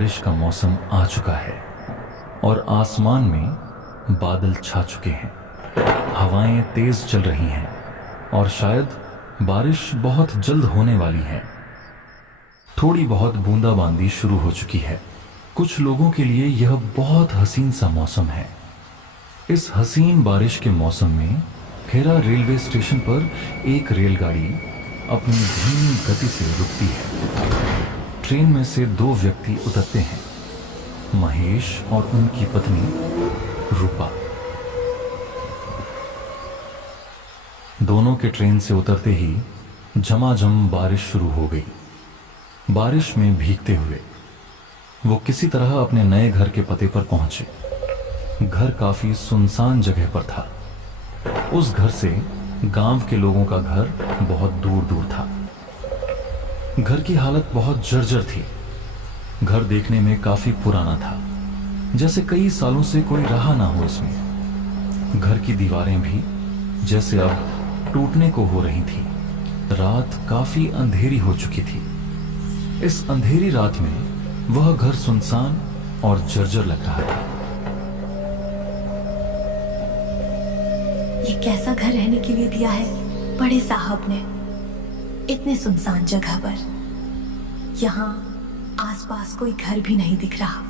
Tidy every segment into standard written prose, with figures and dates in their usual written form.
बारिश का मौसम आ चुका है और आसमान में बादल छा चुके हैं। हवाएं तेज चल रही हैं और शायद बारिश बहुत जल्द होने वाली है। थोड़ी बहुत बूंदाबांदी शुरू हो चुकी है। कुछ लोगों के लिए यह बहुत हसीन सा मौसम है। इस हसीन बारिश के मौसम में खेरा रेलवे स्टेशन पर एक रेलगाड़ी अपनी धीमी गति से रुकती है। ट्रेन में से दो व्यक्ति उतरते हैं, महेश और उनकी पत्नी रूपा। दोनों के ट्रेन से उतरते ही झमाझम बारिश शुरू हो गई। बारिश में भीगते हुए वो किसी तरह अपने नए घर के पते पर पहुंचे। घर काफी सुनसान जगह पर था। उस घर से गांव के लोगों का घर बहुत दूर दूर था। घर की हालत बहुत जर्जर थी। घर देखने में काफी पुराना था, जैसे कई सालों से कोई रहा ना हो इसमें। घर की दीवारें भी जैसे अब टूटने को हो रही थी। रात काफी अंधेरी हो चुकी थी। इस अंधेरी रात में वह घर सुनसान और जर्जर लग रहा था। ये कैसा घर रहने के लिए दिया है बड़े साहब ने, इतने सुनसान जगह पर। यहाँ आसपास कोई घर भी नहीं दिख रहा।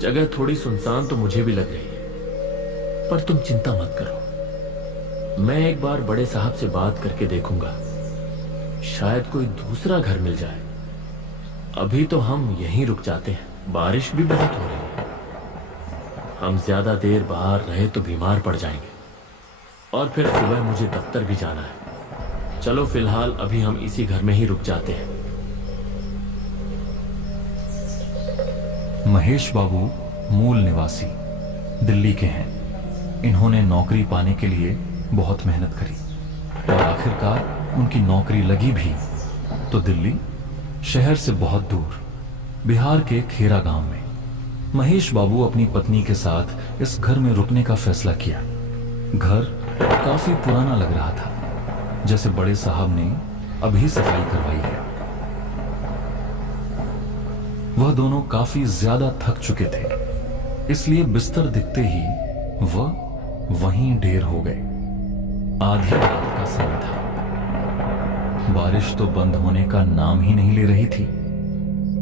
जगह थोड़ी सुनसान तो मुझे भी लग रही है, पर तुम चिंता मत करो। मैं एक बार बड़े साहब से बात करके देखूंगा, शायद कोई दूसरा घर मिल जाए। अभी तो हम यहीं रुक जाते हैं, बारिश भी बहुत हो रही है। हम ज्यादा देर बाहर रहे तो बीमार पड़ जाएंगे, और फिर सुबह मुझे दफ्तर भी जाना है। चलो फिलहाल अभी हम इसी घर में ही रुक जाते हैं। महेश बाबू मूल निवासी दिल्ली के हैं। इन्होंने नौकरी पाने के लिए बहुत मेहनत करी और आखिरकार उनकी नौकरी लगी भी, तो दिल्ली शहर से बहुत दूर बिहार के खेरा गांव में। महेश बाबू अपनी पत्नी के साथ इस घर में रुकने का फैसला किया। घर काफी पुराना लग रहा था, जैसे बड़े साहब ने अभी सफाई करवाई है। वह दोनों काफी ज्यादा थक चुके थे, इसलिए बिस्तर दिखते ही वह वहीं ढेर हो गए। आधी रात का समय था। बारिश तो बंद होने का नाम ही नहीं ले रही थी।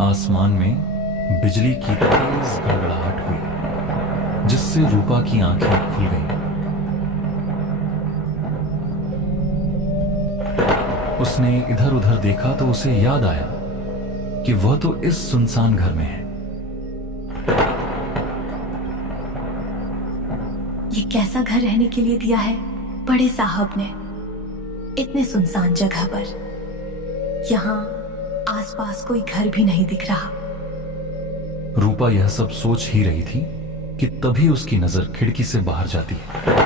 आसमान में बिजली की तेज गड़गड़ाहट हुई, जिससे रूपा की आंखें खुल गईं। उसने इधर उधर देखा तो उसे याद आया कि वह तो इस सुनसान घर में है। ये कैसा घर रहने के लिए दिया है बड़े साहब ने, इतने सुनसान जगह पर। यहाँ आसपास कोई घर भी नहीं दिख रहा। रूपा यह सब सोच ही रही थी कि तभी उसकी नजर खिड़की से बाहर जाती है।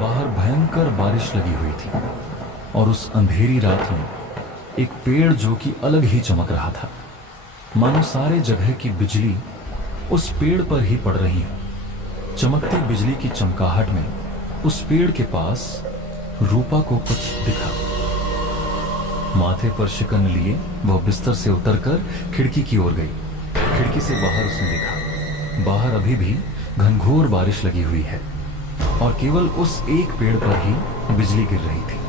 बाहर भयंकर बारिश लगी हुई थी और उस अंधेरी रात में एक पेड़ जो कि अलग ही चमक रहा था, मानो सारे जगह की बिजली उस पेड़ पर ही पड़ रही हो। चमकती बिजली की चमकाहट में उस पेड़ के पास रूपा को कुछ दिखा। माथे पर शिकन लिए वह बिस्तर से उतरकर खिड़की की ओर गई। खिड़की से बाहर उसने देखा, बाहर अभी भी घनघोर बारिश लगी हुई है और केवल उस एक पेड़ पर ही बिजली गिर रही थी।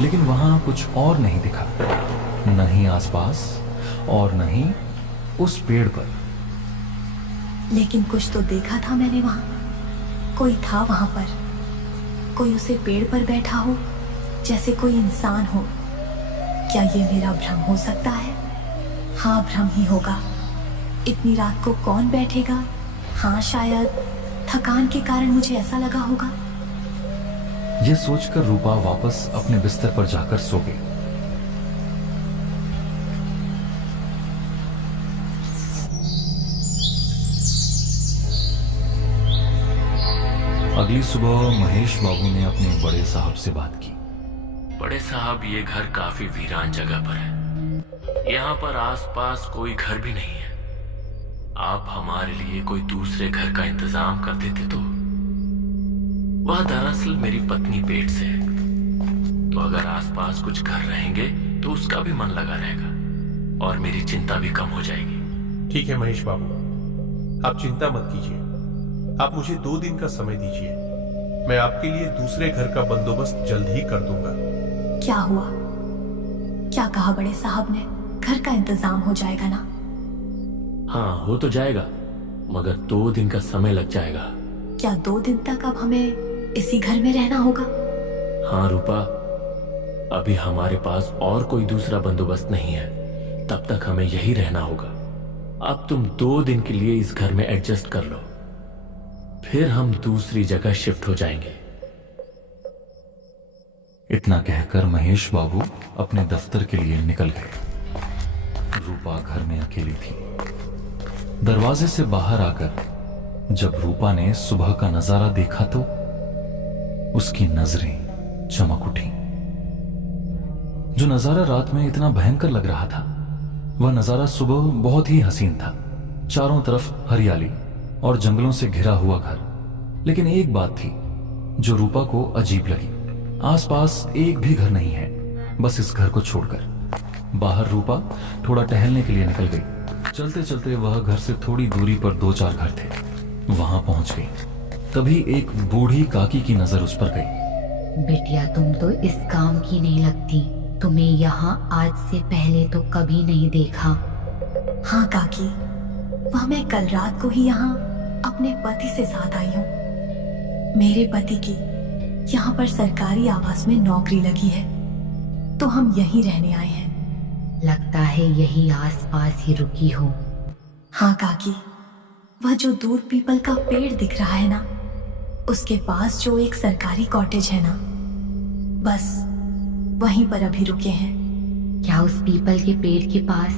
लेकिन वहां कुछ और नहीं दिखा, न ही आसपास और न ही उस पेड़ पर। लेकिन कुछ तो देखा था मैंने वहां। कोई था वहां पर, कोई उसे पेड़ पर बैठा हो, जैसे कोई इंसान हो। क्या ये मेरा भ्रम हो सकता है? हाँ, भ्रम ही होगा। इतनी रात को कौन बैठेगा? हाँ, शायद थकान के कारण मुझे ऐसा लगा होगा। यह सोचकर रूपा वापस अपने बिस्तर पर जाकर सो गई। अगली सुबह महेश बाबू ने अपने बड़े साहब से बात की। बड़े साहब, ये घर काफी वीरान जगह पर है। यहाँ पर आसपास कोई घर भी नहीं है। आप हमारे लिए कोई दूसरे घर का इंतजाम कर देते तो। वह दरअसल मेरी पत्नी पेट से है, तो अगर आसपास कुछ घर रहेंगे तो उसका भी मन लगा रहेगा और मेरी चिंता भी कम हो जाएगी। ठीक है महेश बाबू, आप चिंता मत कीजिए। आप मुझे 2 दिन का समय दीजिए, मैं आपके लिए दूसरे घर का बंदोबस्त जल्द ही कर दूंगा। क्या हुआ? क्या कहा बड़े साहब ने? घर का इंतजाम हो जाएगा ना? हाँ, हो तो जाएगा, मगर 2 दिन का समय लग जाएगा। क्या 2 दिन तक अब हमें इसी घर में रहना होगा? हाँ रूपा, अभी हमारे पास और कोई दूसरा बंदोबस्त नहीं है, तब तक हमें यही रहना होगा। अब तुम 2 दिन के लिए इस घर में एडजस्ट कर लो, फिर हम दूसरी जगह शिफ्ट हो जाएंगे। इतना कहकर महेश बाबू अपने दफ्तर के लिए निकल गए। रूपा घर में अकेली थी। दरवाजे से बाहर आकर जब रूपा ने सुबह का नजारा देखा तो उसकी नजरें चमक उठी। जो नजारा रात में इतना भयंकर लग रहा था, वह नजारा सुबह बहुत ही हसीन था। चारों तरफ हरियाली और जंगलों से घिरा हुआ घर। लेकिन एक बात थी जो रूपा को अजीब लगी। आसपास एक भी घर नहीं है, बस इस घर को छोड़कर। बाहर रूपा थोड़ा टहलने के लिए निकल गई। चलते चलते वह घर से थोड़ी दूरी पर 2-4 घर थे, वहां पहुंच गई। तभी एक बूढ़ी काकी की नजर उस पर गई। बिटिया, तुम तो इस काम की नहीं लगती। तुम्हें यहाँ आज से पहले तो कभी नहीं देखा। हाँ काकी, वह मैं कल रात को ही यहाँ अपने पति से साथ आई हूँ। मेरे पति की यहाँ पर सरकारी आवास में नौकरी लगी है, तो हम यहीं रहने आए हैं। लगता है यही आसपास ही रुकी हो। हाँ काकी, वह जो दूर पीपल का पेड़ दिख रहा है ना, उसके पास जो एक सरकारी कॉटेज है ना, बस वहीं पर अभी रुके हैं। क्या उस पीपल के पेड़ के पास?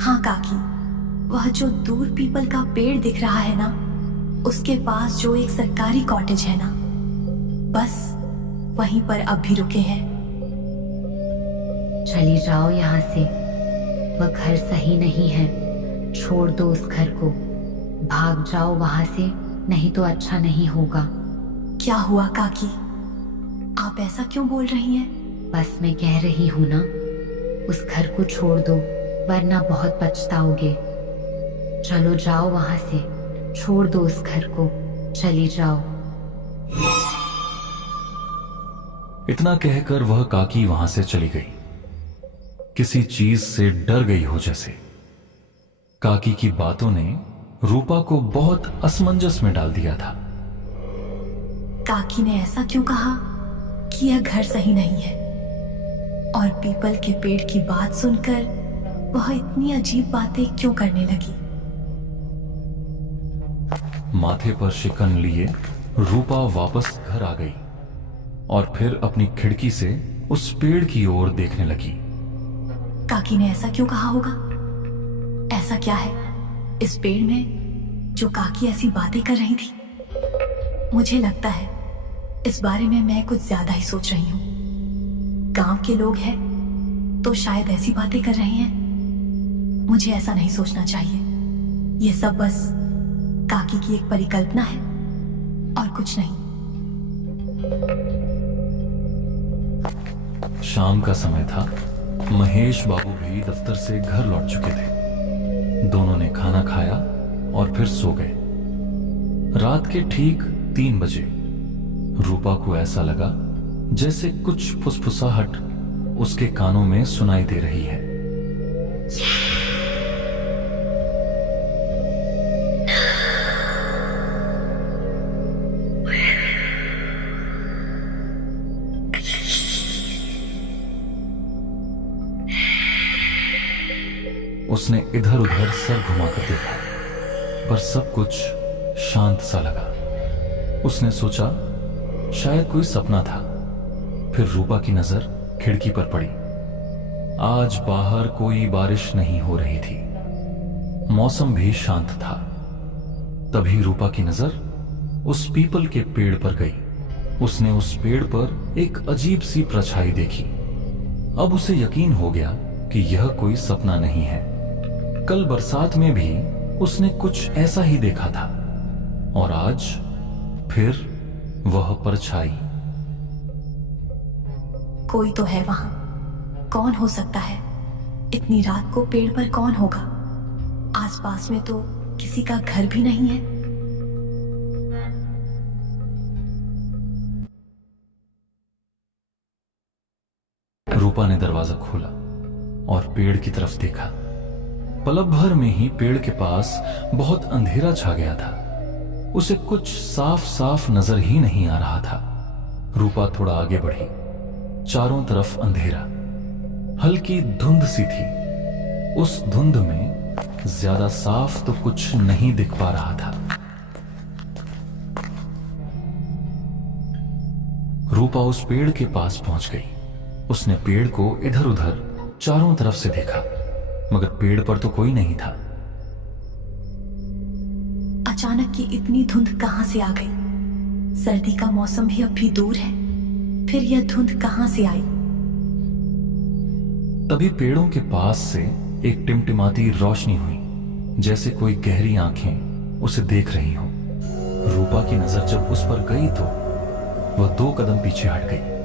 हाँ काकी, वह जो दूर पीपल का पेड़ दिख रहा है ना, उसके पास जो एक सरकारी कॉटेज है ना, बस वहीं पर अब भी रुके हैं। चली जाओ यहाँ से, वह घर सही नहीं है। छोड़ दो उस घर को, भाग जाओ वहां से, नहीं तो अच्छा नहीं होगा। क्या हुआ काकी, आप ऐसा क्यों बोल रही हैं? बस मैं कह रही हूँ ना, उस घर को छोड़ दो, वरना बहुत पछताओगे। चलो जाओ वहां से, छोड़ दो उस घर को, चली जाओ। इतना कहकर वह काकी वहां से चली गई, किसी चीज से डर गई हो जैसे। काकी की बातों ने रूपा को बहुत असमंजस में डाल दिया था। काकी ने ऐसा क्यों कहा कि यह घर सही नहीं है, और पीपल के पेड़ की बात सुनकर वह इतनी अजीब बातें क्यों करने लगी? माथे पर शिकन लिए रूपा वापस घर आ गई और फिर अपनी खिड़की से उस पेड़ की ओर देखने लगी। काकी ने ऐसा क्यों कहा होगा? ऐसा क्या है इस पेड़ में जो काकी ऐसी बातें कर रही थी? मुझे लगता है इस बारे में मैं कुछ ज्यादा ही सोच रही हूँ। गांव के लोग हैं तो शायद ऐसी बातें कर रहे हैं। मुझे ऐसा नहीं सोचना चाहिए। ये सब बस काकी की एक परिकल्पना है और कुछ नहीं। शाम का समय था। महेश बाबू भी दफ्तर से घर लौट चुके थे। दोनों ने खाना खाया और फिर सो गए। रात के ठीक 3 बजे रूपा को ऐसा लगा जैसे कुछ फुसफुसाहट उसके कानों में सुनाई दे रही है। उसने इधर उधर सर घुमाकर देखा, पर सब कुछ शांत सा लगा। उसने सोचा शायद कोई सपना था। फिर रूपा की नजर खिड़की पर पड़ी। आज बाहर कोई बारिश नहीं हो रही थी, मौसम भी शांत था। तभी रूपा की नजर उस पीपल के पेड़ पर गई। उसने उस पेड़ पर एक अजीब सी परछाई देखी। अब उसे यकीन हो गया कि यह कोई सपना नहीं है। कल बरसात में भी उसने कुछ ऐसा ही देखा था, और आज फिर वह परछाई। कोई तो है वहां। कौन हो सकता है? इतनी रात को पेड़ पर कौन होगा? आसपास में तो किसी का घर भी नहीं है। रूपा ने दरवाजा खोला और पेड़ की तरफ देखा। पलक भर में ही पेड़ के पास बहुत अंधेरा छा गया था। उसे कुछ साफ साफ नजर ही नहीं आ रहा था। रूपा थोड़ा आगे बढ़ी। चारों तरफ अंधेरा, हल्की धुंध सी थी। उस धुंध में ज्यादा साफ तो कुछ नहीं दिख पा रहा था। रूपा उस पेड़ के पास पहुंच गई। उसने पेड़ को इधर उधर चारों तरफ से देखा, मगर पेड़ पर तो कोई नहीं था। अचानक की इतनी धुंध कहां से आ गई? सर्दी का मौसम भी अब भी दूर है, फिर यह धुंध कहां से आई? तभी पेड़ों के पास से एक टिमटिमाती रोशनी हुई, जैसे कोई गहरी आंखें उसे देख रही हों। रूपा की नजर जब उस पर गई तो वह 2 कदम पीछे हट गई।